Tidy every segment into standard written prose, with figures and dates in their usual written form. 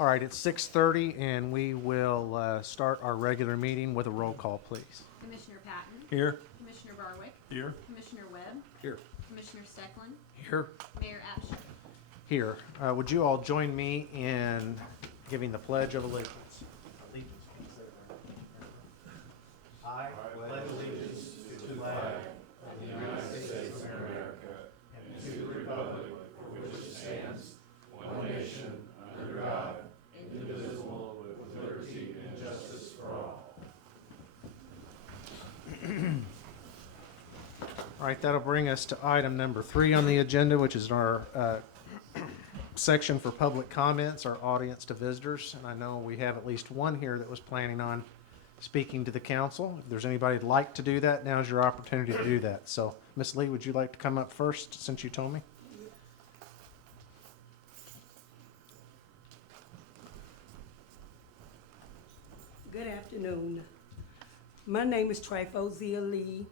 All right, it's 6:30, and we will start our regular meeting with a roll call, please. Commissioner Patton. Here. Commissioner Barwick. Here. Commissioner Webb. Here. Commissioner Stecklin. Here. Mayor Absher. Here. Would you all join me in giving the Pledge of Allegiance? I pledge allegiance to the flag of the United States of America and to the republic for which it stands, one nation, under God, indivisible, with liberty and justice for all. All right, that'll bring us to item number 3 on the agenda, which is our section for public comments, our audience to visitors. And I know we have at least one here that was planning on speaking to the council. If there's anybody who'd like to do that, now's your opportunity to do that. So, Ms. Lee, would you like to come up first, since you told me? Good afternoon. My name is Trifozia Lee.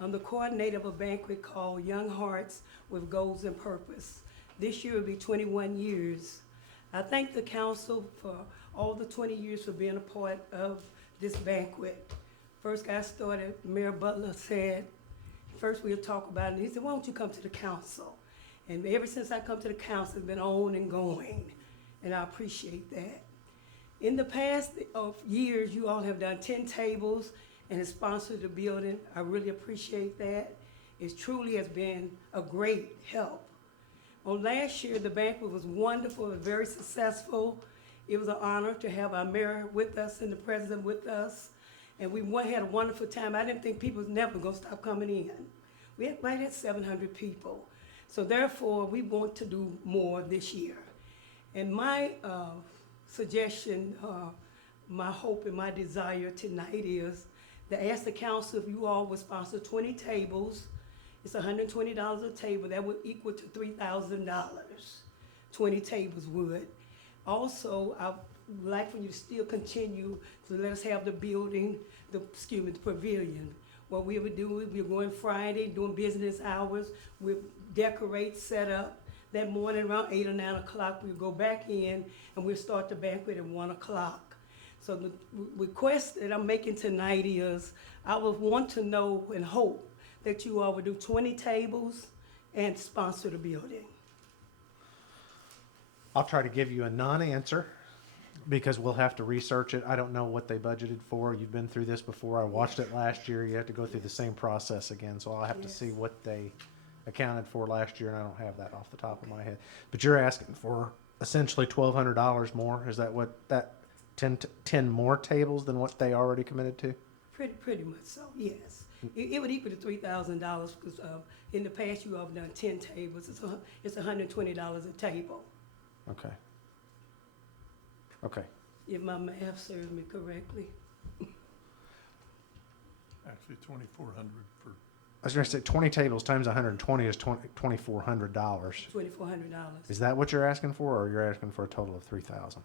I'm the coordinator of a banquet called Young Hearts with Goals and Purpose. This year will be 21 years. I thank the council for all the 20 years for being a part of this banquet. First got started, Mayor Butler said, first we'll talk about it. He said, why don't you come to the council? And ever since I come to the council, it's been on and going, and I appreciate that. In the past years, you all have done 10 tables and have sponsored the building. I really appreciate that. It truly has been a great help. On last year, the banquet was wonderful and very successful. It was an honor to have our mayor with us and the president with us. And we had a wonderful time. I didn't think people was never gonna stop coming in. We had right at 700 people. So therefore, we want to do more this year. And my suggestion, my hope and my desire tonight is to ask the council if you all would sponsor 20 tables. It's $120 a table. That would equal to $3,000. 20 tables would. Also, I would like for you to still continue to let us have the building, the pavilion. What we would do is we're going Friday, doing business hours. We'll decorate, set up. That morning around 8 or 9 o'clock, we'll go back in and we'll start the banquet at 1 o'clock. So the request that I'm making tonight is, I would want to know and hope that you all would do 20 tables and sponsor the building. I'll try to give you a non-answer because we'll have to research it. I don't know what they budgeted for. You've been through this before. I watched it last year. You have to go through the same process again. So I'll have to see what they accounted for last year, and I don't have that off the top of my head. But you're asking for essentially $1,200 more. Is that what that 10 more tables than what they already committed to? Pretty much so, yes. It would equal to $3,000 because in the past you all have done 10 tables. It's $120 a table. Okay. Okay. If my math serves me correctly. Actually, 2,400 for. I was going to say 20 tables times 120 is $2,400. $2,400. Is that what you're asking for, or you're asking for a total of $3,000?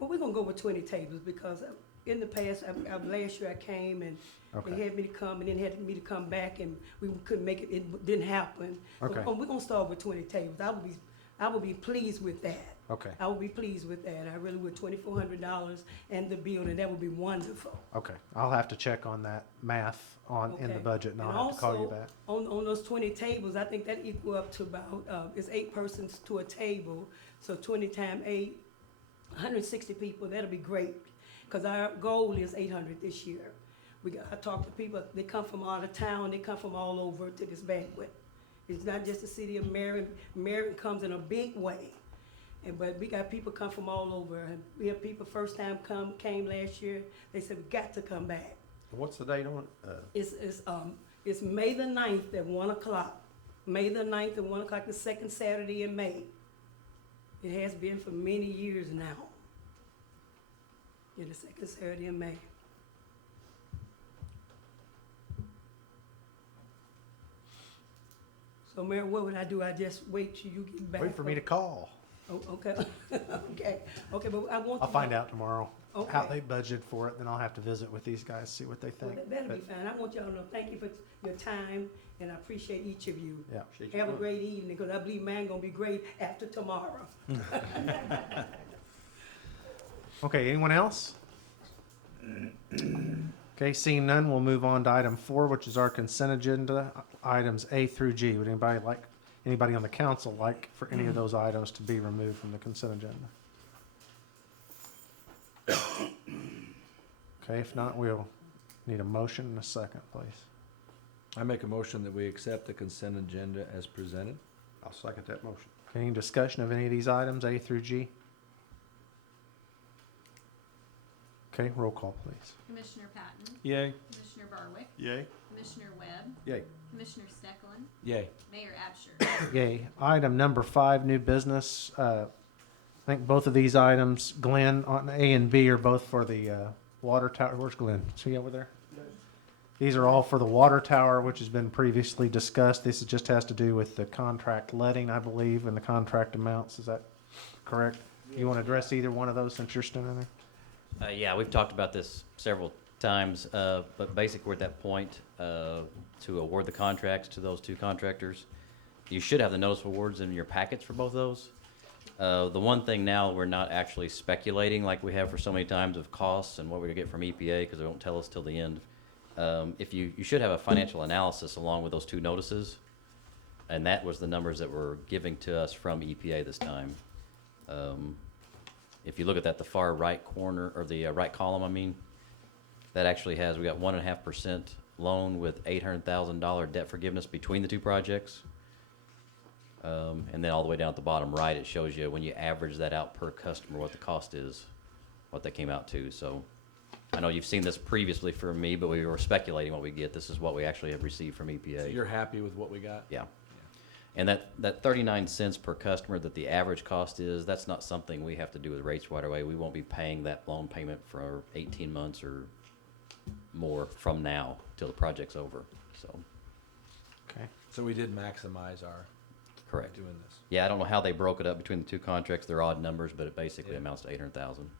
Well, we're gonna go with 20 tables because in the past, last year I came and Okay. they had me to come and then had me to come back and we couldn't make it. It didn't happen. Okay. But we're gonna start with 20 tables. I would be pleased with that. Okay. I would be pleased with that. I really would. $2,400 and the building, that would be wonderful. Okay. I'll have to check on that math in the Okay. budget, and And I'll have to call you also, back. On those 20 tables, I think that equal up to about, it's 8 persons to a table. So 20 times 8, 160 people, that'll be great. Because our goal is 800 this year. I talk to people, they come from out of town, they come from all over to this banquet. It's not just the city of Marion. Marion comes in a big way. But we got people come from all over. And we have people first time came last year. They said, we got to come back. What's the date on it? It's May the 9th at 1 o'clock. May the 9th at 1 o'clock, the second Saturday in May. It has been for many years now. Yeah, the second Saturday in May. So, Mayor, what would I do? I just wait till you get back? Wait for me to call. Oh, okay. Okay, but I want to. I'll find out tomorrow how Okay. they budget for it. Then I'll have to visit with these guys, see what they Well, think. that'll be But, fine. I want y'all to know, thank you for your time, and I appreciate each of you. yeah. Have a great evening, because I believe mine gonna be great after tomorrow. Okay, anyone else? Okay, seeing none, we'll move on to item 4, which is our consent agenda, items A through G. Would anybody on the council like for any of those items to be removed from the consent agenda? Okay, if not, we'll need a motion and a second, please. I make a motion that we accept the consent agenda as presented. I'll second that motion. Okay, any discussion of any of these items, A through G? Okay, roll call, please. Commissioner Patton, Yay. Commissioner Barwick, Yay. Commissioner Webb, Yay. Commissioner Stecklin, Yay. Mayor Absher. Yay. Item number 5, new business. I think both of these items, Glenn, on A and B, are both for the water tower. Where's Glenn? Is he over there? These are all for the water tower, which has been previously discussed. This just has to do with the contract letting, I believe, and the contract amounts. Is that correct? You want to address either one of those since you're standing there? Yeah, we've talked about this several times, but basically we're at that point to award the contracts to those two contractors. You should have the notice of awards in your packets for both those. The one thing now, we're not actually speculating like we have for so many times of costs and what we're gonna get from EPA because they won't tell us till the end. If you should have a financial analysis along with those two notices, and that was the numbers that were giving to us from EPA this time. If you look at that, the far right corner, or the right column, I mean, that actually has, we got 1.5% loan with $800,000 debt forgiveness between the two projects. And then all the way down at the bottom right, it shows you when you average that out per customer, what the cost is, what that came out to. So I know you've seen this previously for me, but we were speculating what we get. This is what we actually have received from EPA. So you're happy with what we got? Yeah. And that 39 cents per customer that the average cost is, that's not something we have to do with rates right away. We won't be paying that loan payment for 18 months or more from now till the project's over. So, Okay. So we did maximize our correct. doing this. Yeah, I don't know how they broke it up between the two contracts. They're odd numbers, but it basically Yeah. amounts to 800,000.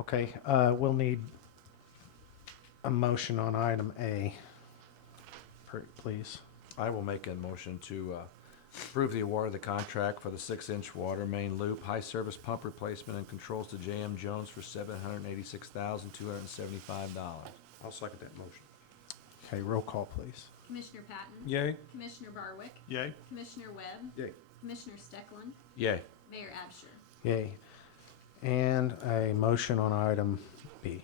Okay, we'll need a motion on item A, please. I will make a motion to approve the award of the contract for the 6-inch water main loop, high service pump replacement and controls to J.M. Jones for $786,275. I'll second that motion. Okay, roll call, please. Commissioner Patton, Yay. Commissioner Barwick, Yay. Commissioner Webb, Yay. Commissioner Stecklin, Yay. Mayor Absher. Yay. And a motion on item B,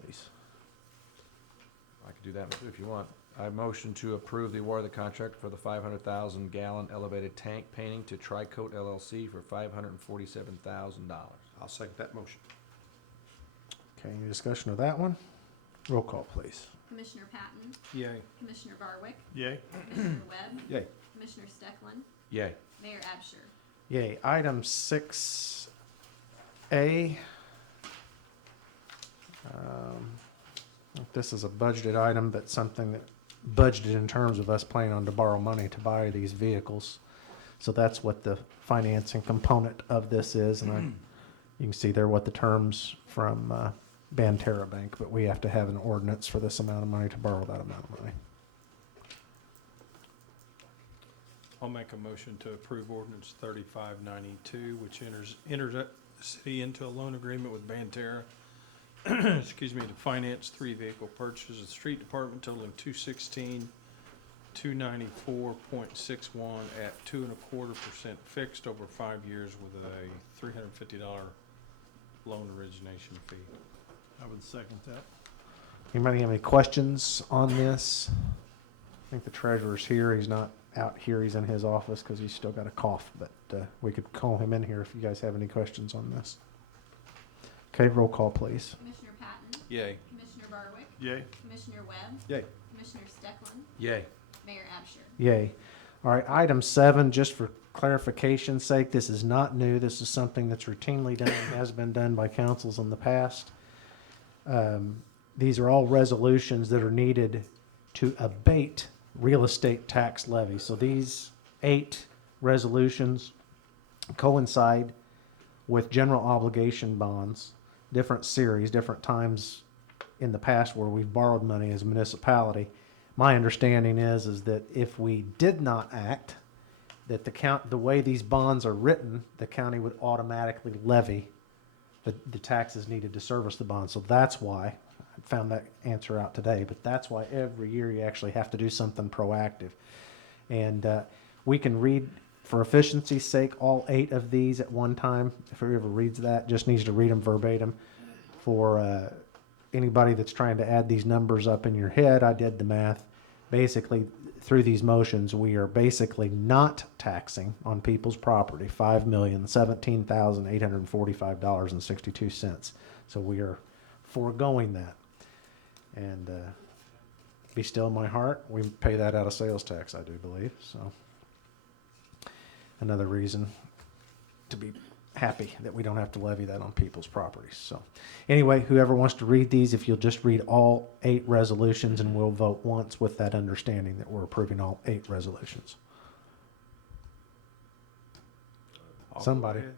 please. I could do that if you want. I motion to approve the award of the contract for the 500,000 gallon elevated tank painting to Tricoat LLC for $547,000. I'll second that motion. Okay, any discussion of that one? Roll call, please. Commissioner Patton, Yay. Commissioner Barwick, Yay. Commissioner Webb, Yay. Commissioner Stecklin, Yay. Mayor Absher. Yay. Item 6A. This is a budgeted item, but something that budgeted in terms of us planning on to borrow money to buy these vehicles. So that's what the financing component of this is. And you can see there what the terms from Banterra Bank, but we have to have an ordinance for this amount of money to borrow that amount of money. I'll make a motion to approve ordinance 3592, which enters the city into a loan agreement with Banterra, excuse me, to finance 3 vehicle purchases of the street department totaling $216,294.61 at 2.25% fixed over 5 years with a $350 loan origination fee. I would second that. Anybody have any questions on this? I think the treasurer's here. He's not out here. He's in his office because he's still got a cough, but we could call him in here if you guys have any questions on this. Okay, roll call, please. Commissioner Patton, Yay. Commissioner Barwick, Yay. Commissioner Webb, Yay. Commissioner Stecklin, Yay. Mayor Absher. Yay. All right, item 7, just for clarification's sake, this is not new. This is something that's routinely done, has been done by councils in the past. These are all resolutions that are needed to abate real estate tax levy. So these 8 resolutions coincide with general obligation bonds, different series, different times in the past where we've borrowed money as a municipality. my understanding is that if we did not act, that the way these bonds are written, the county would automatically levy the taxes needed to service the bond. So that's why, I found that answer out today, but that's why every year you actually have to do something proactive. And we can read, for efficiency's sake, all 8 of these at one time. If whoever reads that just needs to read them verbatim. For anybody that's trying to add these numbers up in your head, I did the math. Basically, through these motions, we are basically not taxing on people's property $5,017,845.62. So we are foregoing that. And be still my heart, we pay that out of sales tax, I do believe. So another reason to be happy that we don't have to levy that on people's properties. So anyway, whoever wants to read these, if you'll just read all 8 resolutions, and we'll vote once with that understanding that we're approving all 8 resolutions. I'll go Somebody. ahead.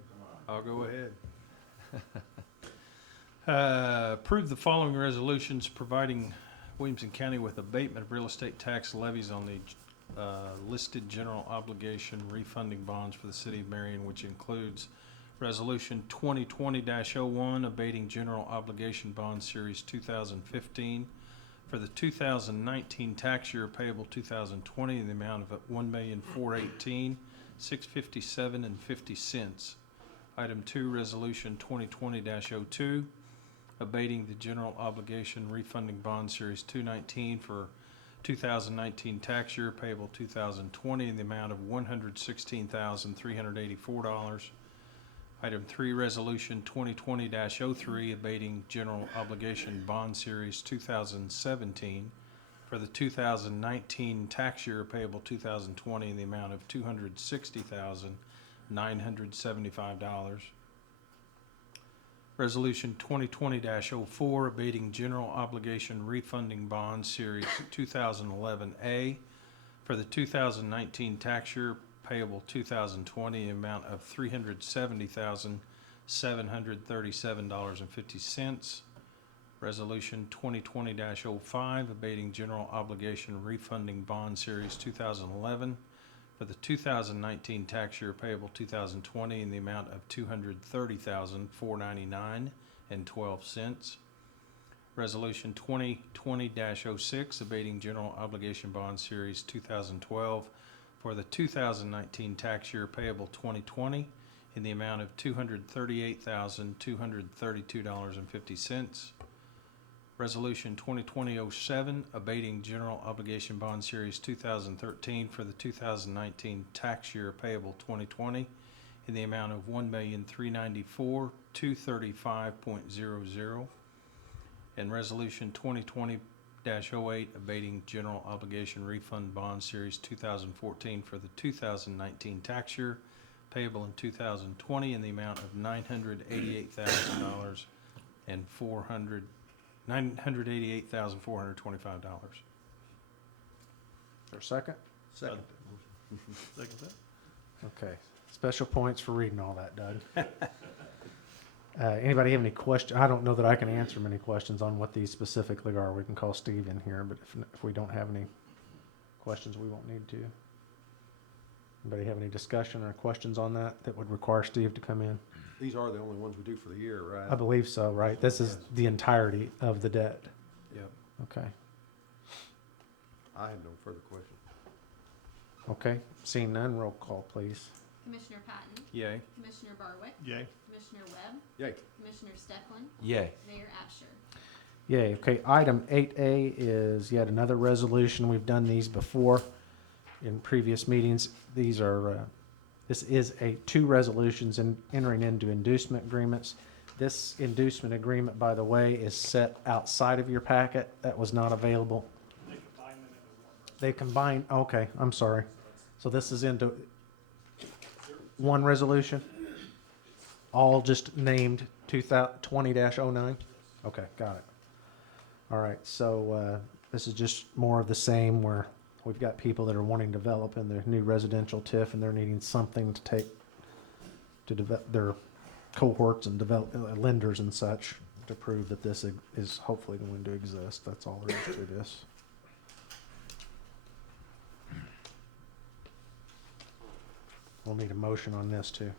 I'll go ahead. Approve the following resolutions providing Williamson County with abatement of real estate tax levies on the listed general obligation refunding bonds for the city of Marion, which includes Resolution 2020-01, abating general obligation bond series 2015 for the 2019 tax year payable 2020 in the amount of $1,418,657.50. Item 2, Resolution 2020-02, abating the general obligation refunding bond series 219 for 2019 tax year payable 2020 in the amount of $116,384. Item 3, Resolution 2020-03, abating general obligation bond series 2017 for the 2019 tax year payable 2020 in the amount of $260,975. Resolution 2020-04, abating general obligation refunding bond series 2011A for the 2019 tax year payable 2020 in the amount of $370,737.50. Resolution 2020-05, abating general obligation refunding bond series 2011 for the 2019 tax year payable 2020 in the amount of $230,499.12. Resolution 2020-06, abating general obligation bond series 2012 for the 2019 tax year payable 2020 in the amount of $238,232.50. Resolution 2020-07, abating general obligation bond series 2013 for the 2019 tax year payable 2020 in the amount of $1,394,235.00. And Resolution 2020-08, abating general obligation refund bond series 2014 for the 2019 tax year payable in 2020 in the amount of $988,425. For a second? Second. Okay. Special points for reading all that, Doug. Anybody have any questions? I don't know that I can answer many questions on what these specifically are. We can call Steve in here, but if we don't have any questions, we won't need to. Anybody have any discussion or questions on that would require Steve to come in? These are the only ones we do for the year, right? I believe so, right? This is the entirety of the debt. Yep. Okay. I have no further questions. Okay. Seeing none, roll call, please. Commissioner Patton, Yay. Commissioner Barwick, Yay. Commissioner Webb, Yay. Commissioner Stecklin, Yay. Mayor Absher. Yay. Okay. Item 8A is yet another resolution. We've done these before in previous meetings. These are, this is 2 resolutions entering into inducement agreements. This inducement agreement, by the way, is set outside of your packet. That was not available. They combine, okay, I'm sorry. So this is into one resolution? All just named 2020-09? Okay, got it. All right, so this is just more of the same where we've got people that are wanting to develop in their new residential TIF and they're needing something to take to develop their cohorts and develop lenders and such to prove that this is hopefully going to exist. That's all there is to this. we'll need a motion on this too.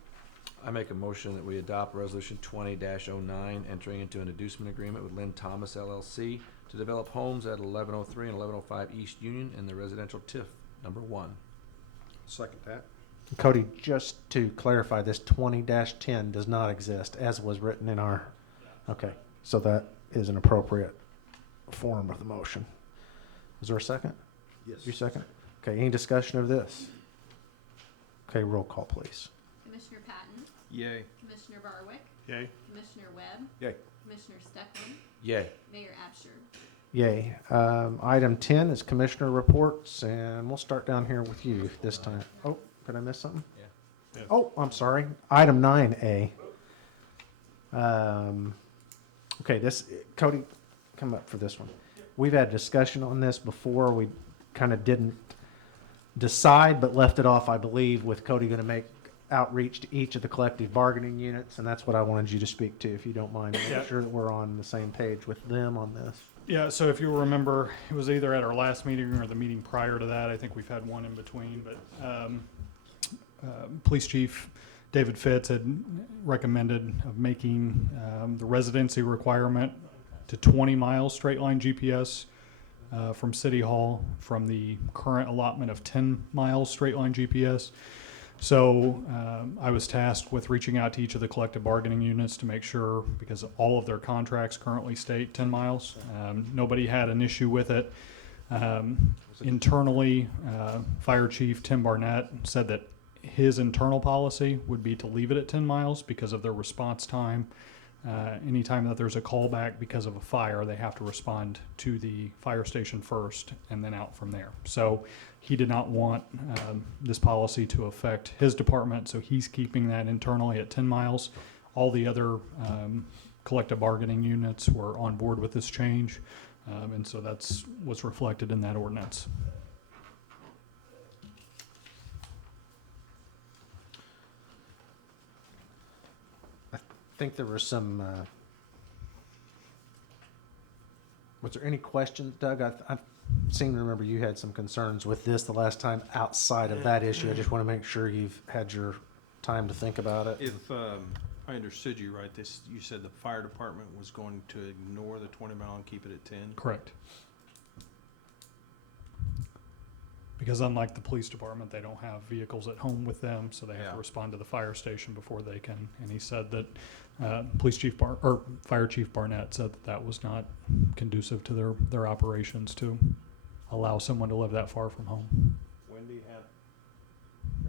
I make a motion that we adopt Resolution 20-09, entering into an inducement agreement with Lynn Thomas LLC to develop homes at 1103 and 1105 East Union in the residential TIF number 1. Second that. Cody, just to clarify, this 20-10 does not exist as was written in our, okay, so that is an appropriate form of the motion. Is there a second? Yes. Your second? Okay, any discussion of this? Okay, roll call, please. Commissioner Patton, Yay. Commissioner Barwick, Yay. Commissioner Webb, Yay. Commissioner Stecklin, Yay. Mayor Absher. Yay. Item 10 is commissioner reports, and we'll start down here with you this time. Oh, did I miss something? Yeah. Yeah. Oh, I'm sorry. Item 9A. Okay, this, Cody, come up for this one. We've had a discussion on this before. We kind of didn't decide, but left it off, I believe, with Cody going to make outreach to each of the collective bargaining units, and that's what I wanted you to speak to, if you don't mind. Yeah. Make sure that we're on the same page with them on this. Yeah, so if you remember, it was either at our last meeting or the meeting prior to that. I think we've had one in between, but Police Chief David Fitz had recommended of making the residency requirement to 20 miles straight line GPS from City Hall from the current allotment of 10 miles straight line GPS. So I was tasked with reaching out to each of the collective bargaining units to make sure, because all of their contracts currently state 10 miles. Nobody had an issue with it. Internally, Fire Chief Tim Barnett said that his internal policy would be to leave it at 10 miles because of their response time. Anytime that there's a callback because of a fire, they have to respond to the fire station first and then out from there. So he did not want this policy to affect his department, so he's keeping that internally at 10 miles. All the other collective bargaining units were on board with this change, and so that's what's reflected in that ordinance. I think there was some, was there any questions, Doug? I seem to remember you had some concerns with this the last time outside of that issue. I just want to make sure you've had your time to think about it. If I understood you right, you said the fire department was going to ignore the 20 mile and keep it at 10? Correct. Because unlike the police department, they don't have vehicles at home with them, so they have Yeah. to respond to the fire station before they can. And he said that Fire Chief Barnett said that that was not conducive to their operations to allow someone to live that far from home. Wendy,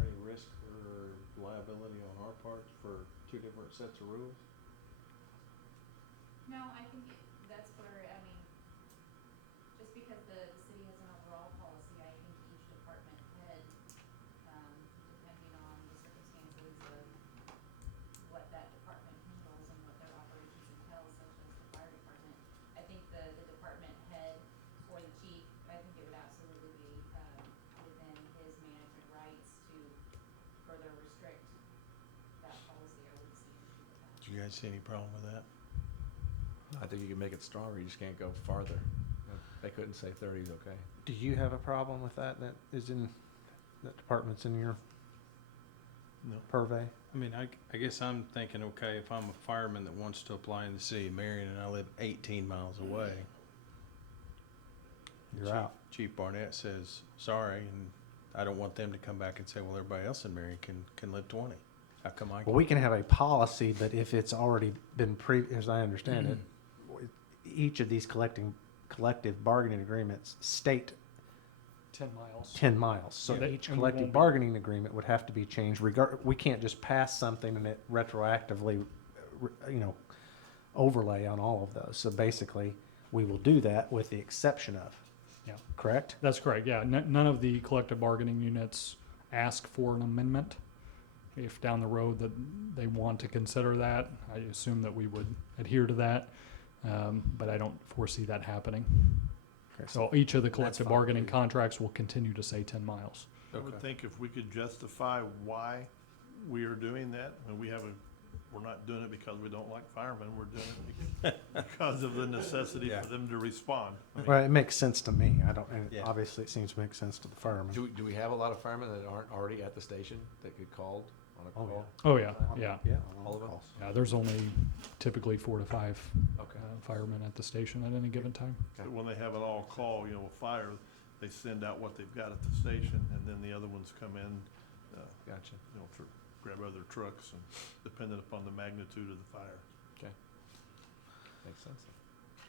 any risk or liability on our part for two different sets of rules? No, I think that's where, I mean, just because the city has an overall policy, I think each department head, depending on the circumstances of what that department handles and what their operations entail, such as the fire department, I think the department head or the chief, I think it would absolutely be, within his management rights to further restrict that policy. I wouldn't see an issue with that. Do you guys see any problem with that? I think you can make it stronger, you just can't go farther. They couldn't say 30 is okay. Do you have a problem with that? That department's in your No. purvey? I mean, I guess I'm thinking, okay, if I'm a fireman that wants to apply in the city of Marion and I live 18 miles away, You're out. Chief Barnett says, sorry, and I don't want them to come back and say, well, everybody else in Marion can live 20. How come I Well, can? we can have a policy, but if it's already been as I understand it, each of these collective bargaining agreements state 10 miles. 10 miles. So Yeah, each and we collective won't be- bargaining agreement would have to be changed. We can't just pass something and it retroactively, overlay on all of those. So basically, we will do that with the exception of. Yeah. Correct? That's correct, yeah. None of the collective bargaining units ask for an amendment. If down the road that they want to consider that, I assume that we would adhere to that, but I don't foresee that happening. Okay, So each of the That's collective fine. bargaining contracts will continue to say 10 miles. I would Okay. think if we could justify why we are doing that, and we have a we're not doing it because we don't like firemen, we're doing it because of the necessity Yeah. for them to respond. I mean, Well, it makes sense to me. I don't, and Yeah. obviously it seems to make sense to the firemen. Do we have a lot of firemen that aren't already at the station that get called on a Oh, call? Oh, yeah, yeah. Yeah. All of them? calls. Yeah, there's only typically 4 to 5 Okay. firemen at the station at any given time. So when they have an all-call, fire, they send out what they've got at the station, and then the other ones come in, Gotcha. to grab other trucks, and depending upon the magnitude of the fire. Makes sense.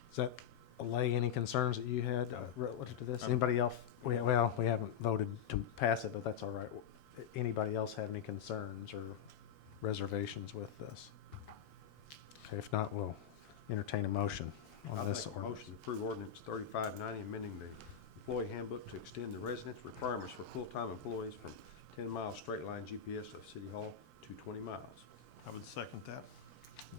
Does that allay any concerns that you had relative to this? I'm- Anybody else? We haven't voted to pass it, but that's all right. Anybody else have any concerns or reservations with this? Okay, if not, we'll entertain a motion I'll on this make a ordinance. motion to approve ordinance 3590, amending the employee handbook to extend the residence requirements for full-time employees from 10 miles straight line GPS of City Hall to 20 miles. I would second that.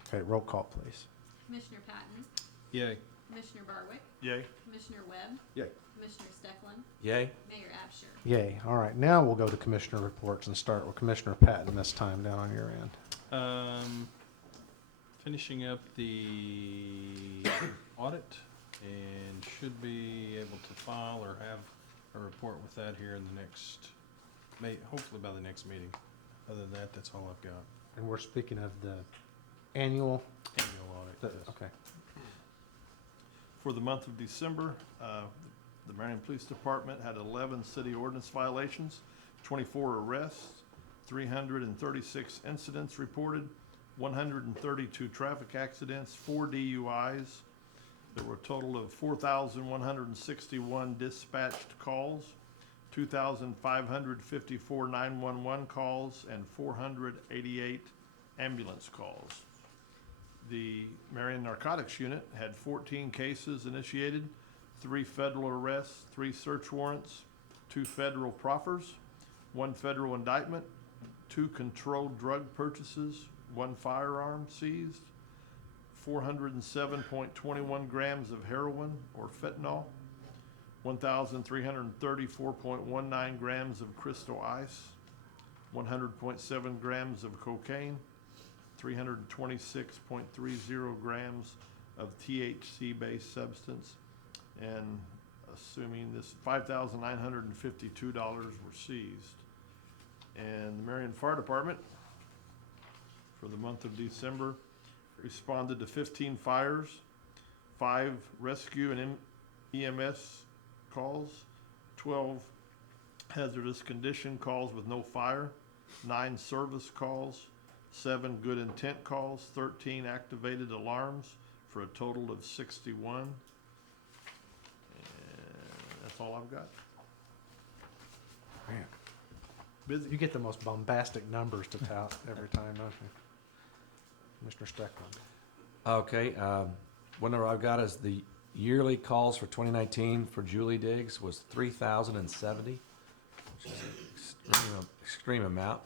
Okay, roll call, please. Commissioner Patton, Yay. Commissioner Barwick, Yay? Commissioner Webb, Yay. Commissioner Stecklin, Yay? Mayor Absher. Yay. All right, now we'll go to commissioner reports and start with Commissioner Patton this time down on your end. Finishing up the audit and should be able to file or have a report with that here in the next, hopefully by the next meeting. Other than that, that's all I've got. And we're speaking of the annual, Annual audit. yes. okay. For the month of December, the Marion Police Department had 11 city ordinance violations, 24 arrests, 336 incidents reported, 132 traffic accidents, 4 DUIs. There were a total of 4,161 dispatched calls, 2,554 911 calls, and 488 ambulance calls. The Marion Narcotics Unit had 14 cases initiated, 3 federal arrests, 3 search warrants, 2 federal proffers, 1 federal indictment, 2 controlled drug purchases, 1 firearm seized, 407.21 grams of heroin or fentanyl, 1,334.19 grams of crystal ice, 100.7 grams of cocaine, 326.30 grams of THC-based substance, and assuming this, $5,952 were seized. And the Marion Fire Department, for the month of December, responded to 15 fires, 5 rescue and EMS calls, 12 hazardous condition calls with no fire, 9 service calls, 7 good intent calls, 13 activated alarms, for a total of 61. And that's all I've got. Man, Busy. you get the most bombastic numbers to tout every time, don't you? Mr. Stecklin. Okay, one number I've got is the yearly calls for 2019 for Julie Diggs was 3,070, which is an extreme amount.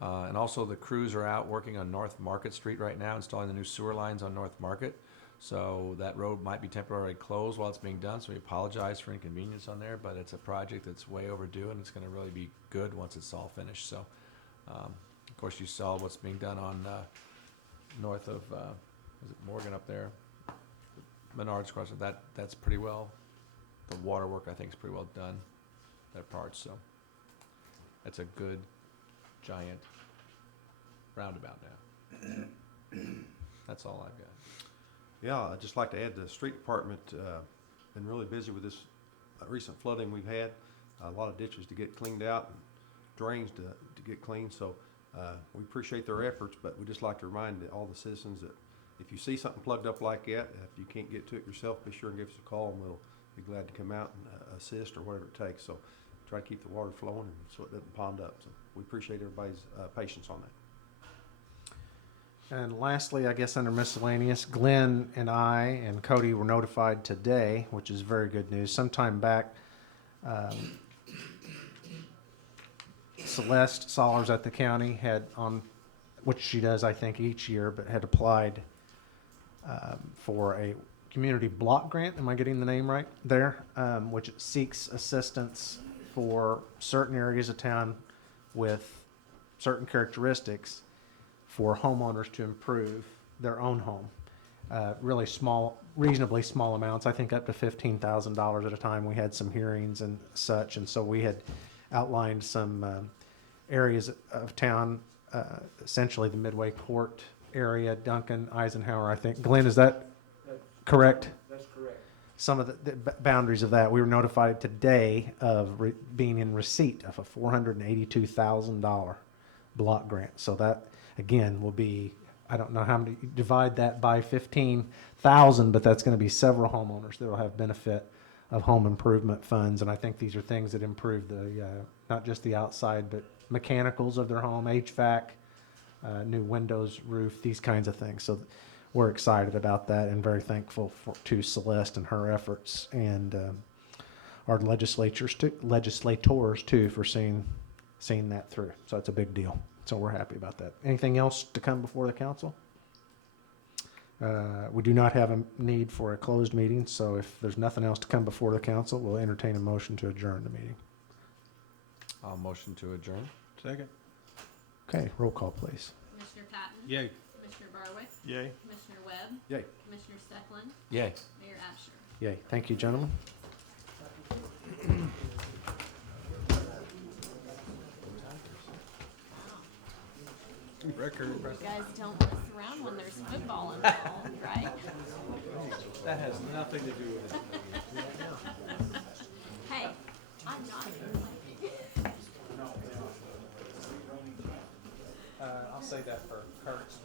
And also the crews are out working on North Market Street right now, installing the new sewer lines on North Market. So that road might be temporarily closed while it's being done, so we apologize for inconvenience on there, but it's a project that's way overdue and it's gonna really be good once it's all finished, so. Of course, you saw what's being done on, north of, is it Morgan up there? Menards Crossing, that's pretty well, the water work I think is pretty well done, that part, so. That's a good, giant roundabout now. That's all I've got. Yeah, I'd just like to add, the street department, been really busy with this recent flooding we've had. A lot of ditches to get cleaned out, and drains to get cleaned, so, we appreciate their efforts, but we'd just like to remind all the citizens that if you see something plugged up like that, if you can't get to it yourself, be sure and give us a call, and we'll be glad to come out and assist or whatever it takes. So try to keep the water flowing and so it doesn't pond up. So we appreciate everybody's patience on that. And lastly, I guess under miscellaneous, Glenn and I and Cody were notified today, which is very good news. Sometime back, Celeste Sollers at the county had on, which she does, I think, each year, but had applied for a community block grant. Am I getting the name right there? Which seeks assistance for certain areas of town with certain characteristics for homeowners to improve their own home. Really small, reasonably small amounts, I think up to $15,000 at a time. We had some hearings and such, and so we had outlined some areas of town, essentially the Midway Court area, Duncan, Eisenhower, I think. Glenn, is that correct? That's correct. Some of the boundaries of that. We were notified today of being in receipt of a $482,000 block grant. So that, again, will be, I don't know how many, divide that by 15,000, but that's going to be several homeowners that will have benefit of home improvement funds. And I think these are things that improve the, not just the outside, but mechanicals of their home, HVAC, new windows, roof, these kinds of things. So we're excited about that and very thankful to Celeste and her efforts, and our legislators too for seeing that through. So it's a big deal. So we're happy about that. Anything else to come before the council? We do not have a need for a closed meeting, so if there's nothing else to come before the council, we'll entertain a motion to adjourn the meeting. I'll motion to adjourn. Second. Okay, roll call, please. Commissioner Patton? Yay. Commissioner Barwick? Yay. Commissioner Webb? Yay. Commissioner Stecklin? Yay. Mayor Absher? Yay. Thank you, gentlemen. Record. You guys don't mess around when there's football involved, right? That has nothing to do with it. Hey, I'm not. I'll say that for Kurt's.